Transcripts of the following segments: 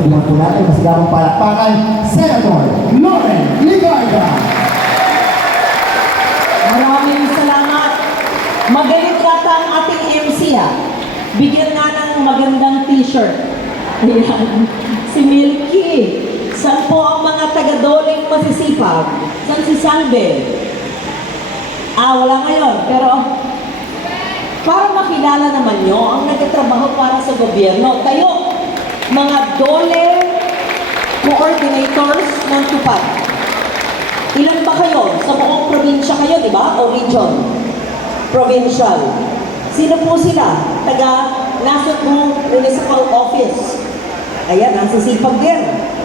Sabihan po natin, masigabong palakpakan, Senator Loren Ligarda. Maraming salamat. Magaling yata ang ating MC Bigyan nga ng magandang t-shirt. Ayan. Si Milky. Saan po ang mga taga-Doling masisipag? Saan si Salve? Wala ngayon. Pero para makilala naman nyo ang nagtatrabaho para sa gobyerno. Tayo, mga Dole coordinators ng tupad. Ilan ba kayo? Sa buong probinsya kayo, di ba? O region? Provincial. Sino po sila? Taga Nasugbu Municipal Office. Ayan, nasisipag din.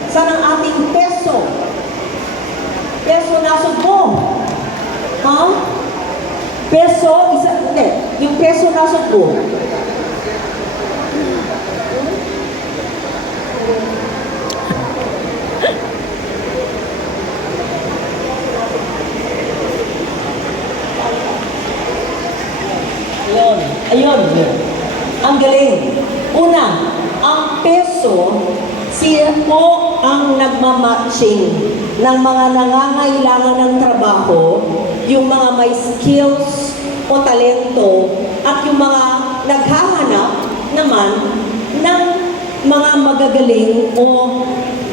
Saan ang ating peso? Peso Nasugbu. Ha? Peso, hindi. Yung peso Nasugbu. Ayun. Ang galing. Una, ang peso, siya po ang nagmamatching ng mga nangangailangan ng trabaho, yung mga may skills o talento, at yung mga naghahanap naman ng mga magagaling o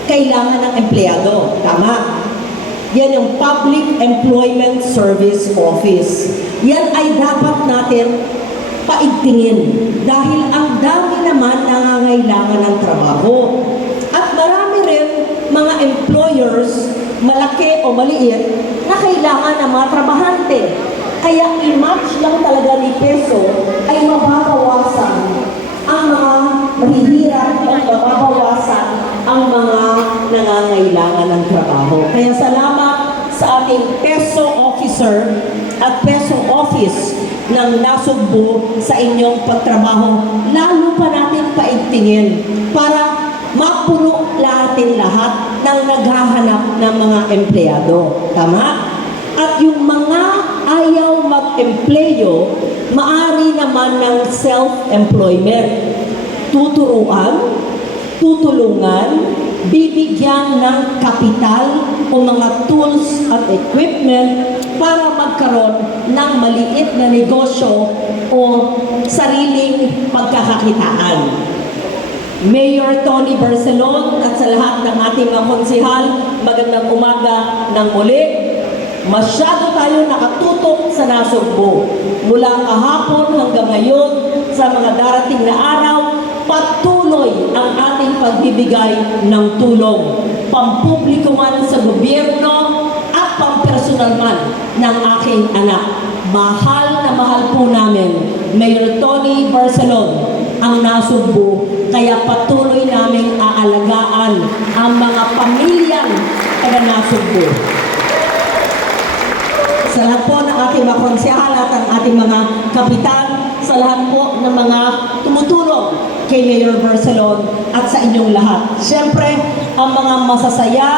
kailangan ng empleyado. Tama? Yan yung Public Employment Service Office. Yan ay dapat natin paigtingin dahil ang dami naman nangangailangan ng trabaho. At marami rin mga employers, malaki o maliit, na kailangan ng mga trabahante. Kaya i-match lang talaga ni peso ay mababawasan ang mga mahihirap at mababawasan ang mga nangangailangan ng trabaho. Kaya salamat sa ating peso officer at peso office ng Nasugbu sa inyong pagtrabaho. Lalo pa natin paigtingin para mapuno natin lahat ng naghahanap ng mga empleyado. Tama? At yung mga ayaw mag-empleyo, maari naman ng self-employment. Tuturuan, tutulungan, bibigyan ng kapital o mga tools at equipment para magkaroon ng maliit na negosyo o sariling pagkakakitaan. Mayor Tony Barcelon at sa lahat ng ating mga konsehal, magandang umaga ng muli. Masyado tayo nakatutok sa Nasugbu. Mula kahapon hanggang ngayon, sa mga darating na araw, patuloy ang ating pagbibigay ng tulong. Pampubliko man sa gobyerno at pampersonal man ng aking anak. Mahal na mahal po namin, Mayor Tony Barcelon, ang Nasugbu, kaya patuloy naming aalagaan ang mga pamilyang taga Nasugbu. Sa lahat po ng ating mga konsehal at ang ating mga kapitan, sa lahat po ng mga tumutulong kay Mayor Barcelon at sa inyong lahat. Siyempre, ang mga masasaya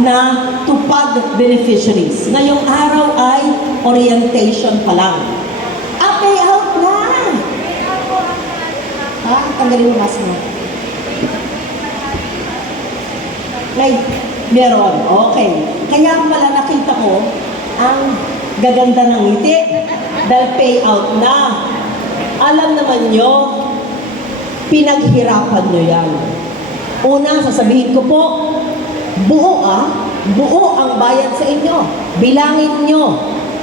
na tupad beneficiaries. Ngayong araw ay orientation pa lang. May out na! Ha? Tanggalin mo mask mo. Meron. Okay. Kaya pala nakita ko ang gaganda ng ngiti dahil payout na. Alam naman nyo, pinaghirapan nyo yan. Una, sasabihin ko po, buo ang bayad sa inyo. Bilangin nyo.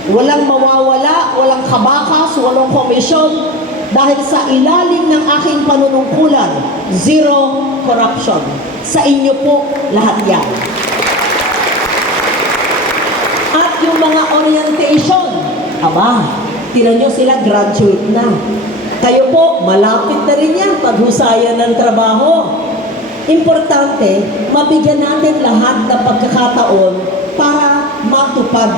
Walang mawawala, walang kabakas, walang komisyon. Dahil sa ilalim ng aking panunungkulan, zero corruption. Sa inyo po lahat yan. At yung mga orientation, tinan nyo sila, graduate na. Kayo po, malapit na rin yan paghusayan ng trabaho. Importante, mabigyan natin lahat ng pagkakataon para matupad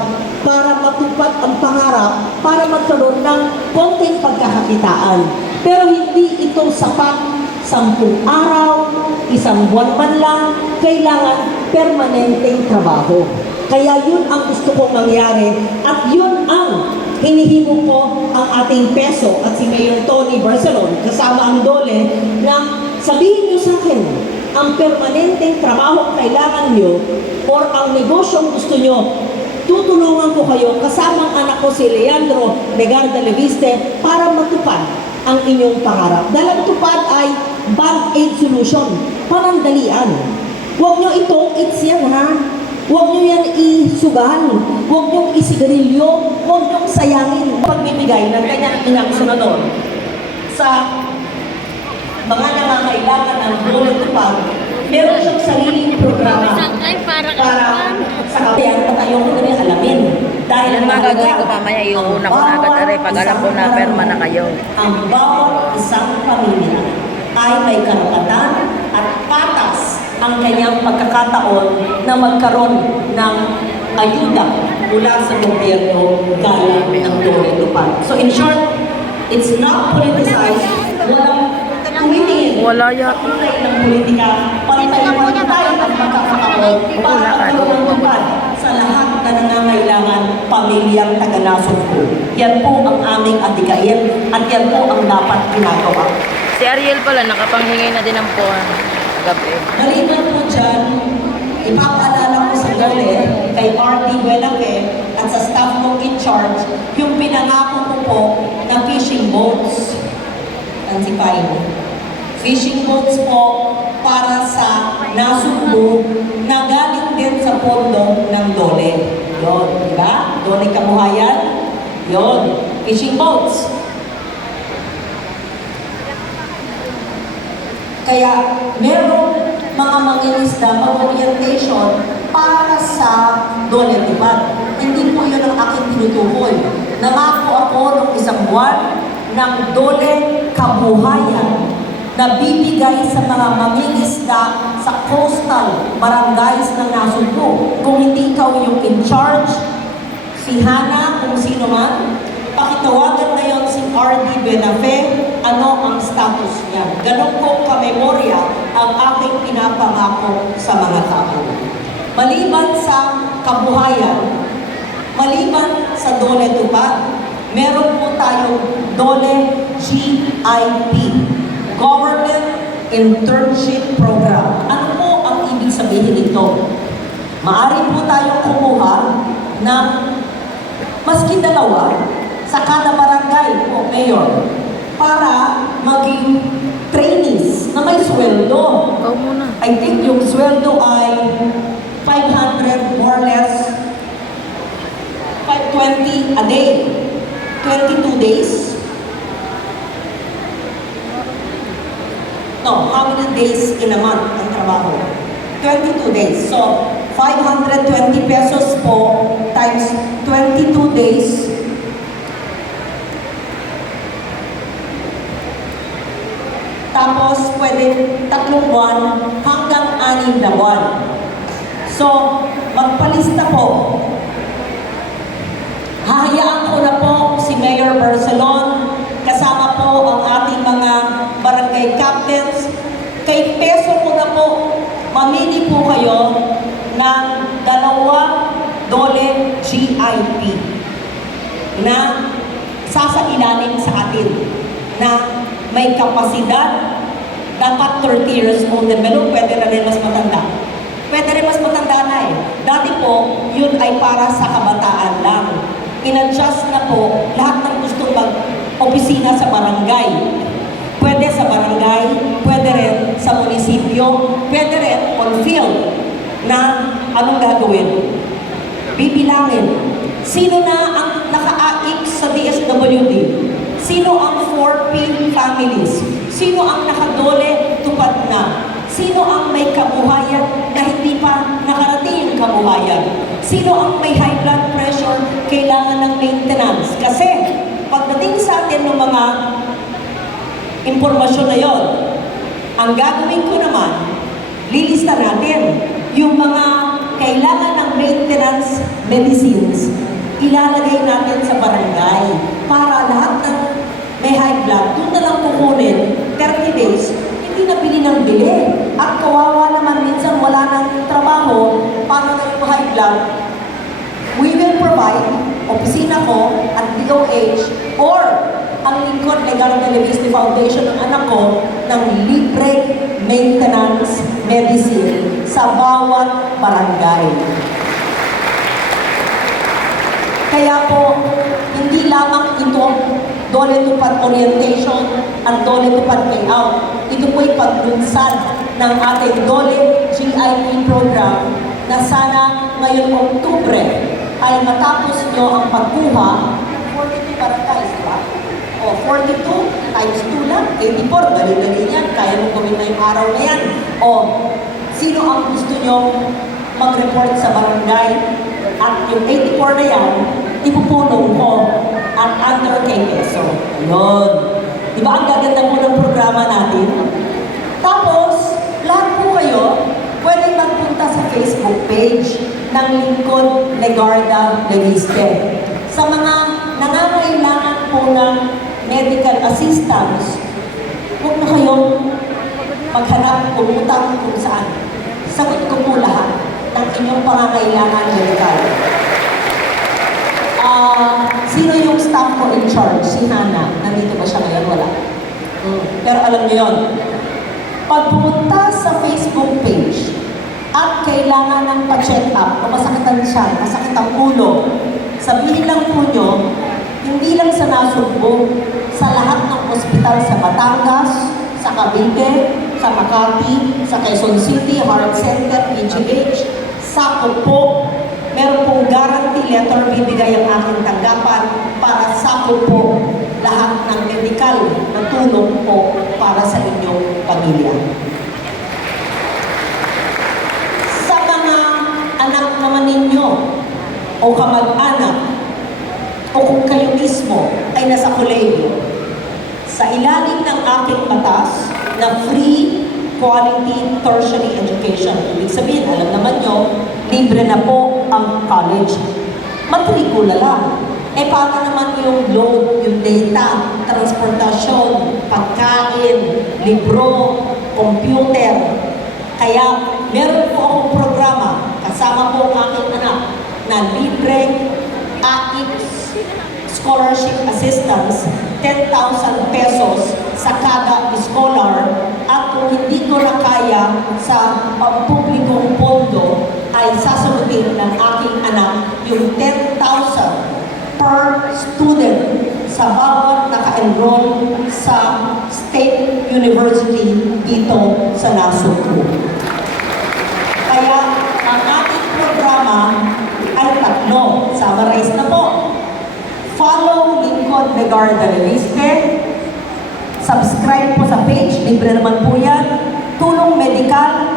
ang pangarap, para magkaroon ng konting pagkakakitaan. Pero hindi ito sapat 10 araw, 1 buwan man lang, kailangan permanenteng trabaho. Kaya yun ang gusto kong mangyari at yun ang hinihimo po ang ating peso at si Mayor Tony Barcelon kasama ang Dole na sabihin niyo sa akin, ang permanenteng trabaho kailangan nyo or ang negosyong gusto nyo, tutulungan ko kayo kasama ang anak ko si Leandro Legarda Leviste para matupad ang inyong pangarap. Dahil ang tupad ay band-aid solution, panandalian. Huwag nyo itong it's yan ha. Huwag nyo yan isugal. Huwag nyo isigarilyo. Huwag nyo sayangin. Pagbibigay ng kanyang inang senador sa mga nangangailangan ng dole tupad, meron siyang sariling programa para sa kabayan at ayaw ko rin alamin. Dahil Yan mga gagawin ko mamaya, iuuna ko na agad aray pag alam ko na perma na kayo. Ang bawat isang pamilya ay may karapatan at patas ang kanyang pagkakataon na magkaroon ng ayuda mula sa gobyerno gaya ng dole tupad. So in short, it's not politicized. Walang tumitingin. Wala yata. Kulay ng politika. Pantay-pantay ang pagkakataon para magkaroon ng tupad sa lahat na nangangailangan pamilyang taga-nasod ko. Yan po ang aming adikain at yan po ang dapat ginagawa. Si Ariel pala, nakapanghingay na din ng puwan. Gabi. Maliban po dyan, ipapaalala ko sa dole kay RD Buenafe at sa staff ko in charge yung pinangako ko po na fishing boats. Antipain. Fishing boats po para sa Nasugbu na galing din sa pondo ng dole. Yun, di ba? Dole Kabuhayan. Yun, fishing boats. Kaya merong mga mangingisda mag-orientation para sa dole tupad. Hindi po yun ang aking tinutukoy. Nangako ako nung isang buwan ng dole kabuhayan na bibigay sa mga mangingisda sa coastal barangays ng Nasugbu. Kung hindi ikaw yung in charge, si Hana, kung sino man, pakitawagan ngayon si RD Benafe, ano ang status niya. Ganon ko kamemorya ang aking pinapangako sa mga tao. Maliban sa kabuhayan, maliban sa dole tupad, meron po tayong dole GIP, Government Internship Program. Ano po ang ibig sabihin nito? Maaari po tayong kumuha ng maski dalawa sa kada barangay o mayor para maging trainees na may sweldo. Ikaw muna. I think yung sweldo ay 500 more or less 520 a day. 22 days. No, how many days in a month ang trabaho? 22 days. So, 520 pesos po times 22 days. Tapos, pwede 3 buwan hanggang 6 na buwan. So, magpalista po. Hahayaan ko na po si Mayor Barcelon, kasama po ang ating mga barangay captains. Kay peso ko na po, mamili po kayo ng 2 dole GIP na sasailalim sa atin na may kapasidad, dapat 30 years old and below, pwede na rin mas matanda. Pwede rin mas matanda na eh. Dati po, yun ay para sa kabataan lang. In-adjust na po lahat ng gustong mag-opisina sa barangay. Pwede sa barangay, pwede rin sa munisipyo, pwede rin on field na anong gagawin. Bibilangin. Sino na ang naka-AIC sa DSWD? Sino ang 4P families? Sino ang nakadole tupad na? Sino ang may kabuhayan na hindi pa nakarating yung kabuhayan? Sino ang may high blood pressure, kailangan ng maintenance? Kasi pagdating sa atin ng mga impormasyon na yon, ang gagawin ko naman, lilista natin yung mga kailangan ng maintenance medicines, ilalagay natin sa barangay para lahat ng may high blood, doon na lang kukunin 30 days, hindi na bili ng bili. At kawawa naman minsan wala ng trabaho, paano na yung high blood? We will provide, opisina ko at DOH or ang Lincoln Legarda Leviste Foundation ng anak ko ng libre maintenance medicine sa bawat barangay. Kaya po, hindi lamang ito Dole Tupad orientation at Dole Tupad payout. Ito po'y paglunsad ng ating Dole GIP program na sana ngayong Oktubre ay matapos nyo ang pagkuha 42 barangays, di ba? O 42 times 2 lang, 84, dali-dali yan, kaya mo gawin na yung araw na yan. O sino ang gusto nyo mag-report sa barangay at yung 84 na yan, ipupulong ko at under kay Peso. Ayun. Di ba ang gaganda po ng programa natin? Tapos, lahat po kayo, pwede magpunta sa Facebook page ng Lingkod Legarda Leviste. Sa mga nangangailangan po ng medical assistance, huwag na kayong maghanap, pumutang kung saan. Sagot ko po lahat ng inyong pangangailangan medical. Sino yung staff ko in charge? Si Hana. Nandito ba siya ngayon? Wala. Pero alam niyo yun. Pag pumunta sa Facebook page at kailangan ng pa-check up o masakitan siya, masakit ang ulo, sabihin lang po nyo, hindi lang sa Nasugbo, sa lahat ng ospital sa Batangas, sa Cavite, sa Makati, sa Quezon City, Heart Center, PGH, sakop po, meron pong guarantee letter bibigay ang aking tanggapan para sakop po lahat ng medical na tulong po para sa inyong pamilya. Sa mga anak naman ninyo o kamag-anak o kung kayo mismo ay nasa kolehiyo, sa ilalim ng aking batas na free quality tertiary education. Ibig sabihin, alam naman nyo, libre na po ang college. Matrikula lang. Eh, paano naman yung load, yung data, transportasyon, pagkain, libro, computer? Kaya, meron po akong programa, kasama po ang aking anak, na libreng AIX scholarship assistance, 10,000 pesos sa kada scholar, at kung hindi ko na kaya sa publikong pondo, ay sasagutin ng aking anak yung 10,000 per student sa bawat naka-enroll sa State University dito sa Nasugbu. Kaya ang ating programa ay tatlo. Summarize na po. Follow Lingkod Legarda Leviste. Subscribe po sa page. Libre naman po yan. Tulong medikal